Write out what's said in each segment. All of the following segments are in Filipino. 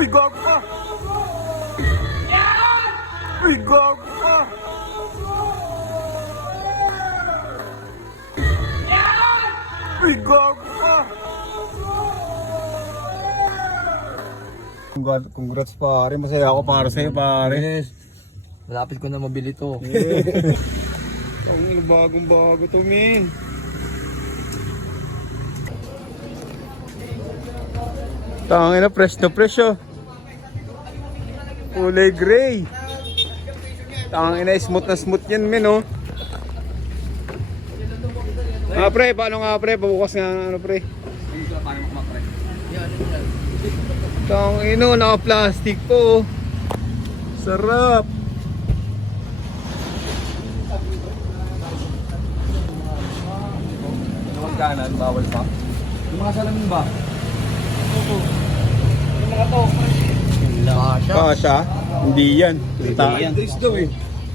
Uy, gago ka! Uy, gago ka! Uy, gago ka! Congrats pare, masaya ako para sa'yo pare. Malapit ko na mabili to. Ang bagong bago to, men. Tangina, fresh na fresh oh. Kulay gray. Tangina, smooth na smooth yan, men oh. Pre, paano nga pre? Pabukas nga ano pre? Tangina, naka-plastic po oh. Sarap. Kanan, bawal pa. Yung mga salamin ba? Yung mga to. Kasha? Hindi yan. Drinks daw eh.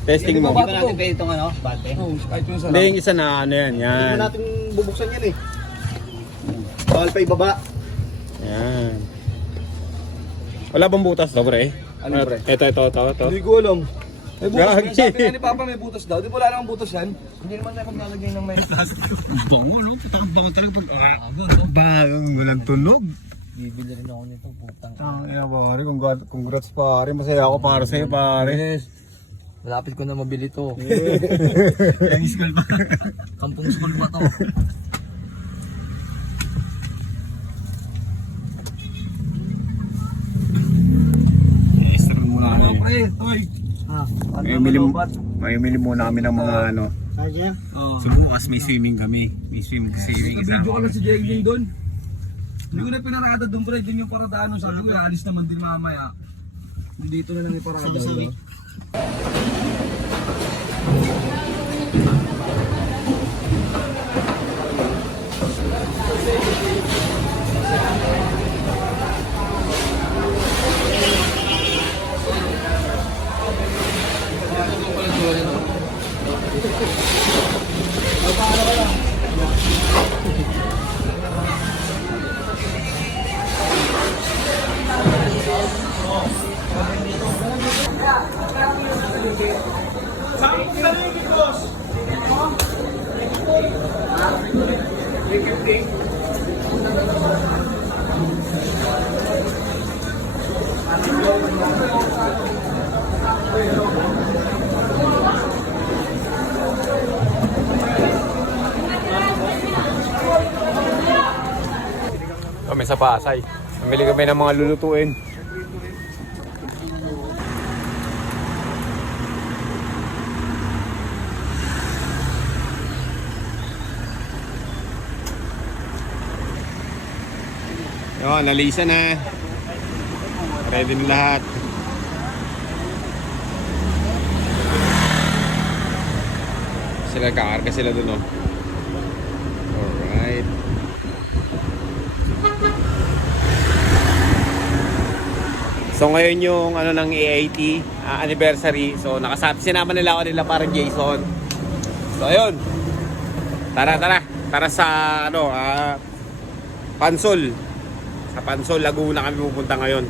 Testing mo. Hindi pa natin pwede itong ano, bate. Oo, kahit yung sarap. Hindi, yung isa na ano yan. Hindi Yan. na natin bubuksan yan eh. Bawal pa ibaba. Yan. Wala bang butas to, pre? Ano, pre? Ito. Hindi ko alam. May butas Gagi. ba? Sabi nga ni Papa may butas daw. Di ba wala namang butas yan? Hindi naman tayo maglalagay ng may plastic. Bango, no? Patakot talaga pag... Bagong walang tunog. Bibili rin ako nito, putang. Tangina pare, congrats pare. Masaya ako para sa'yo pare. Malapit ko na mabili to. Yung school pa. Kampung school pa to. I-start muna kami. Pre, toy. May mili muna kami ng mga ano. Kaya? Oo. So bukas may swimming kami. May swimming Video ko lang si Jengling doon. Hindi ko na pinarada doon pre, din yung paradaan. Sabi ko, alis naman din mamaya. Dito na lang iparada. Sabi. Kami sa Pasay. Namili kami ng mga lulutuin. Yun, nalisa na. Ready na lahat. Sila kakarga sila dun oh. Alright. So ngayon yung ano ng AIT anniversary. So sinama nila ako nila parang Jason. So ayun. Tara sa ano Pansol. Sa Pansol, Laguna kami pupunta ngayon.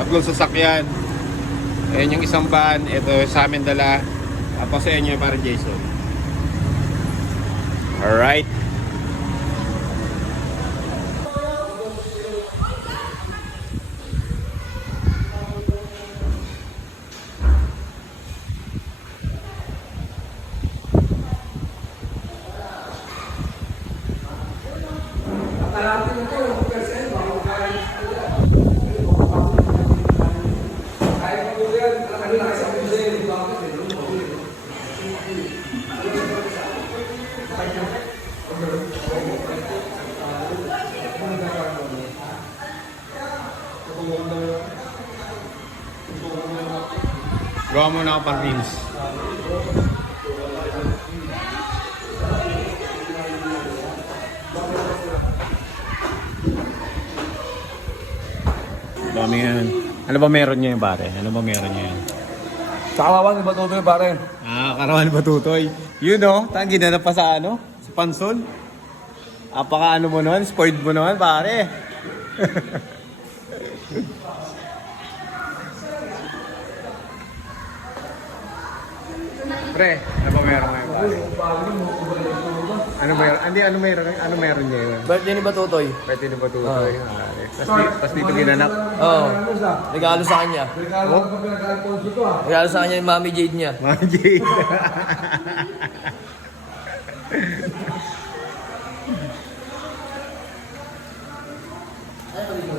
Tatlong sasakyan. Ayan yung isang van, ito sa amin dala. Tapos ayan yung parang Jason. Alright. Gawa mo na ako pang reels. Dami yan. Ano ba meron niya yung pare? Ano ba meron niya yan? Sa kawawan ni Batutoy pare. Karawan Batutoy. Yun o, tangi na pa sa ano? Sa pansol. Apaka ano mo naman, spoiled mo naman pare. Pre, ano ba meron ngayon pare? Ano meron? Hindi, ano meron niya yun? Birthday ni Batutoy. Pwede na ba tutoy? Tapos dito ginanap. Oo. Regalo sa kanya. Regalo ka pinag-alfonso to ah. Regalo sa kanya yung Mami Jade niya. Mga Jade.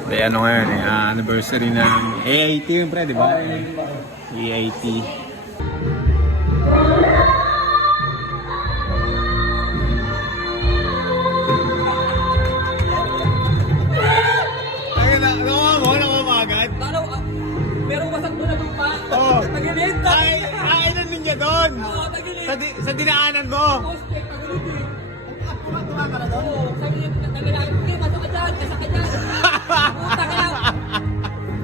Hindi, ano ngayon eh, anniversary ng AIT yun pre, di ba? AIT. Ay, nakuha mo agad? Talo, merong wasak doon na lupa. Oo. Tagilid! Ay, ano ninyo doon? Oo, tagilid! Sa dinaanan mo? Poste, tagilid eh. Tuwa ka na doon? Oo, sabi niya, tagilid. Hindi, pasok ka dyan, kasa ka dyan. Puta ka lang.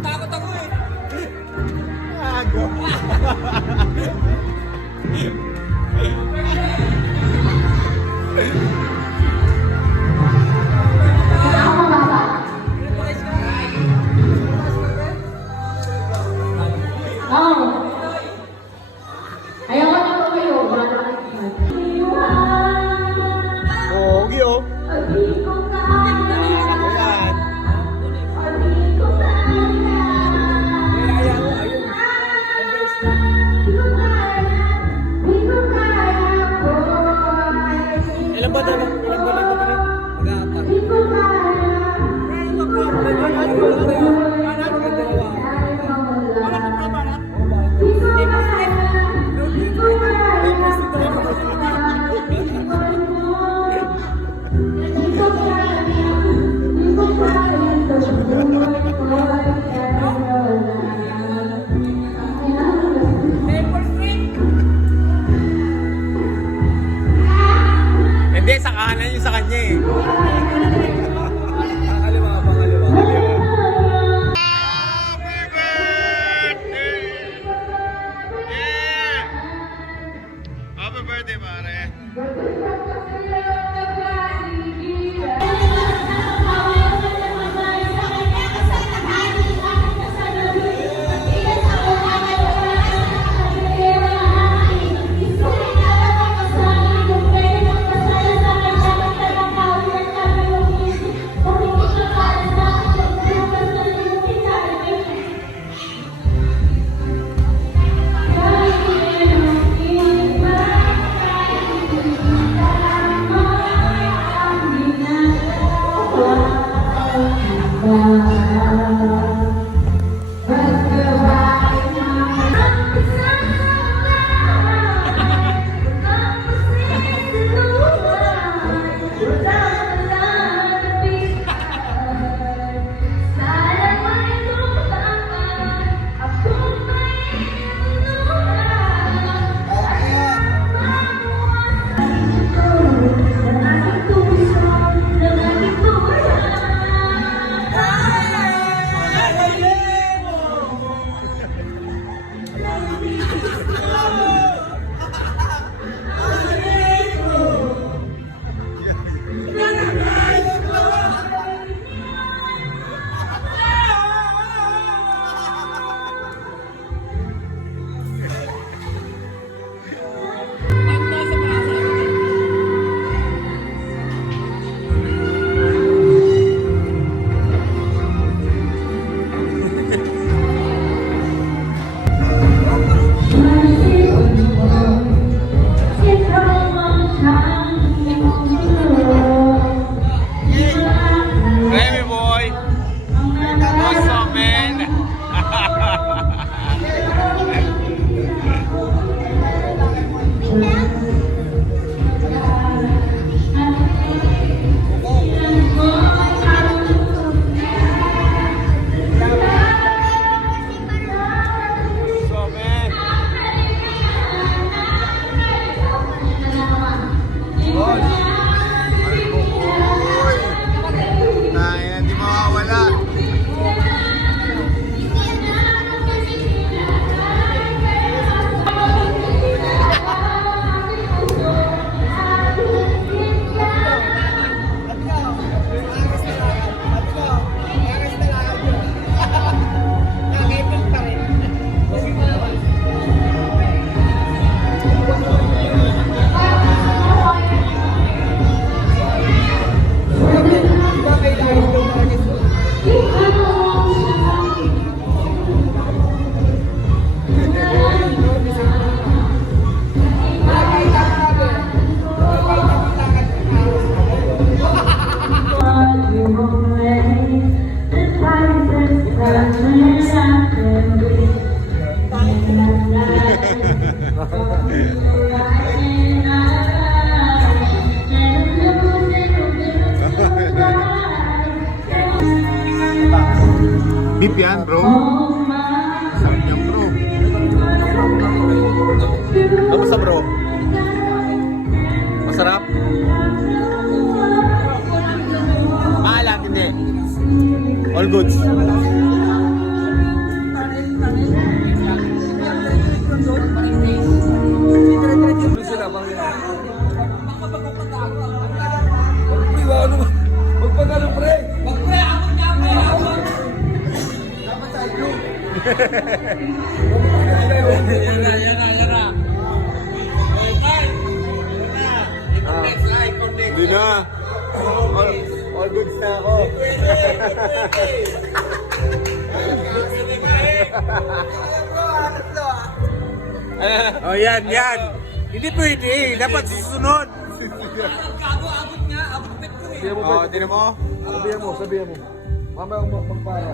Takot ako eh. Ago. Ayaw ka na tumayo. Pogi oh. Ilan ba doon? Ilan ba doon? Hindi, sa kanan yung sa kanya eh. Pangalawa, pangalawa. Happy birthday! Yeah! Happy birthday, pare. Baby boy. What's up, man? What's up, man? Boss. Ay, hindi mawawala. All goods. Ano sila? Pre, wala naman. Magpagano, pre. Hindi na. All goods na ako. Oh, yan. Hindi pwede. Dapat susunod. Oh, tinan mo. Sabihan mo. Mamaya magpara.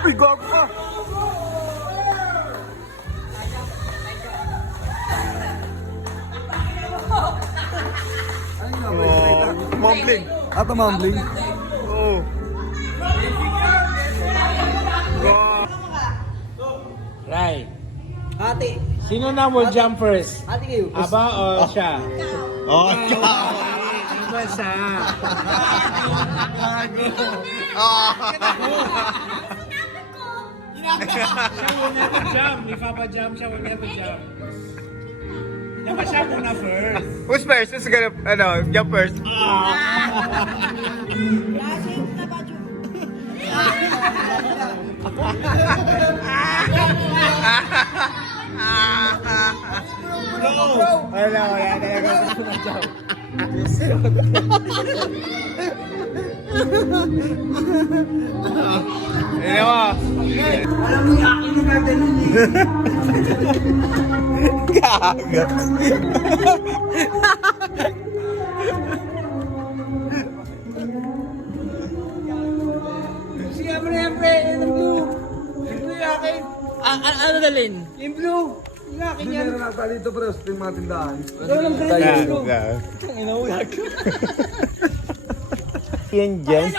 Uy, gago ka! Mumbling. Ato mumbling. Oh. Right. Ate, Sino na will jump first? ate kayo. Aba o siya? Oh, iba siya. Siya will never jump. If Papa jump, siya will never jump. Dapat siya muna first. Who's first? Who's gonna, jump first? Wala talaga gusto na jump. Ano mo? Alam mo yung akin na gaganon eh. Gaga. Sige, pre, yung blue. Yung blue yung akin. Ano dalhin? Yung blue. Yung akin Hindi yan. na nata dito, pre. Sa mga tindahan. Doon ang pre, yung blue. Gaga. Inaulag. Yan dyan.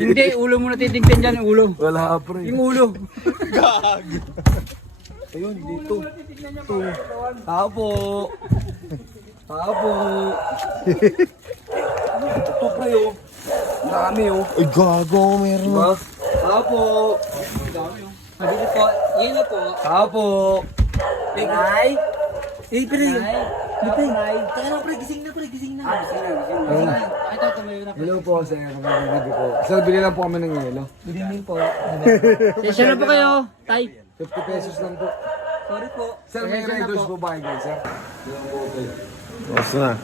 Hindi, ulo mo natitignan dyan, ulo. Wala, pre. Yung ulo. Ayun, dito. Ito. Tapo. Ito, pre, oh. Dami, oh. Ay, gago. Meron. Diba? Tapo. Mabili po. Yan na po. Tapo. Nay. Eh, pero yun. Nay. Taka na, pre. Gising na, pre. Gising na. Ayun. Ito, tumayo na. Hello po, sir. Magbibibi po. Sir, bili lang po kami ng yelo. Good po. Session na po kayo. Type. 50 pesos lang po. Sorry po. Sir, may Session na riders po. po ba kayo, sir? Basta na.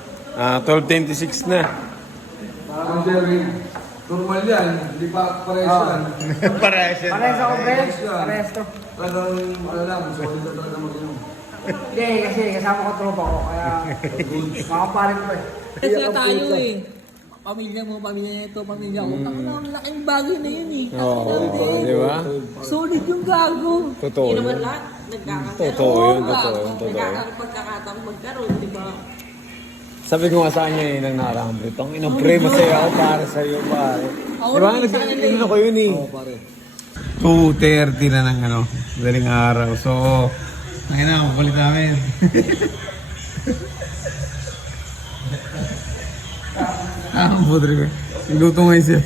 12:26 na. Parang Jerry. Normal yan. Hindi pa pares yan. Parehas yan. Pares ako, pre. Pares yan. Pares to. Talagang, ano lang, solid na talaga mag-inom. Hindi, kasi kasama ko tropa ko. Kaya, makaparin ko eh. Kasi tayo eh. Pamilya mo, pamilya nito, pamilya ko. Ang laking bagay na yun eh. Oo, di ba? Solid yung gago. Totoo Hindi naman yun. lahat nagkakaroon. Totoo yun, Oo, totoo yun, totoo yun. Nagkakaroon pagkakataon magkaroon, di ba? Sabi ko nga sa kanya eh, nang nakaraan, pre. Tong ina, pre, masaya ako para sa'yo, pare. Di ba? Nagkakaroon ako yun eh. Oo, pare. 2:30 na ng daling araw. So, ayun na, mapalit namin. Ang putri ko. Nagluto ngayon siya.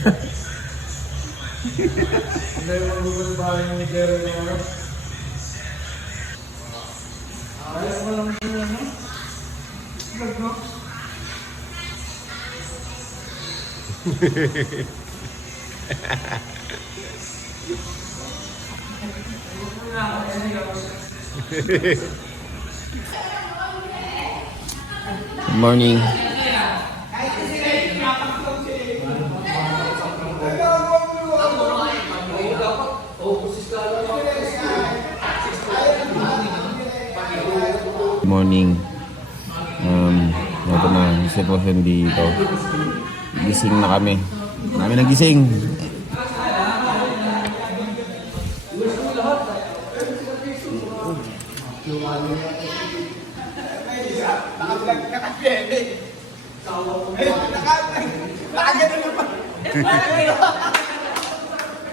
Hindi mo gugulo ba yung Jerry na ano? Ayos mo lang yun, ano? Vlog, no? Good morning. Good morning. Ito na yung sitwasyon dito. Gising na kami. Kami nagising. Naka-vlog ka kasi eh. Nakagano na pa.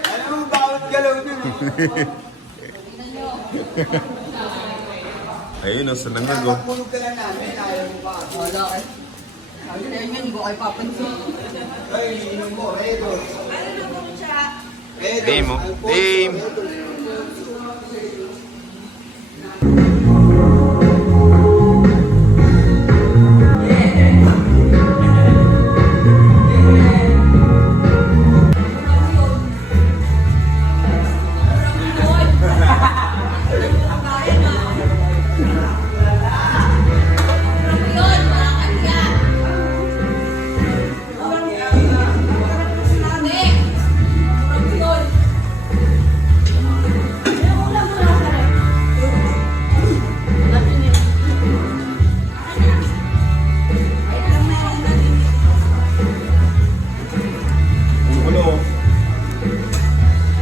Alam mo, bawat galaw dun eh. Ayun, sa nangag oh. Punog ka lang namin, ayaw mo pa. Wala eh. Sabi na yun, hindi ko kayo papansin. Ay, inom mo, Edo. Edo, Team, oh. Alfonso, Team. Edo.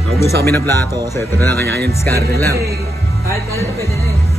Naubos kami ng plato, so ito na lang kanya-kanyang discard lang. Kahit kaya pwede na eh.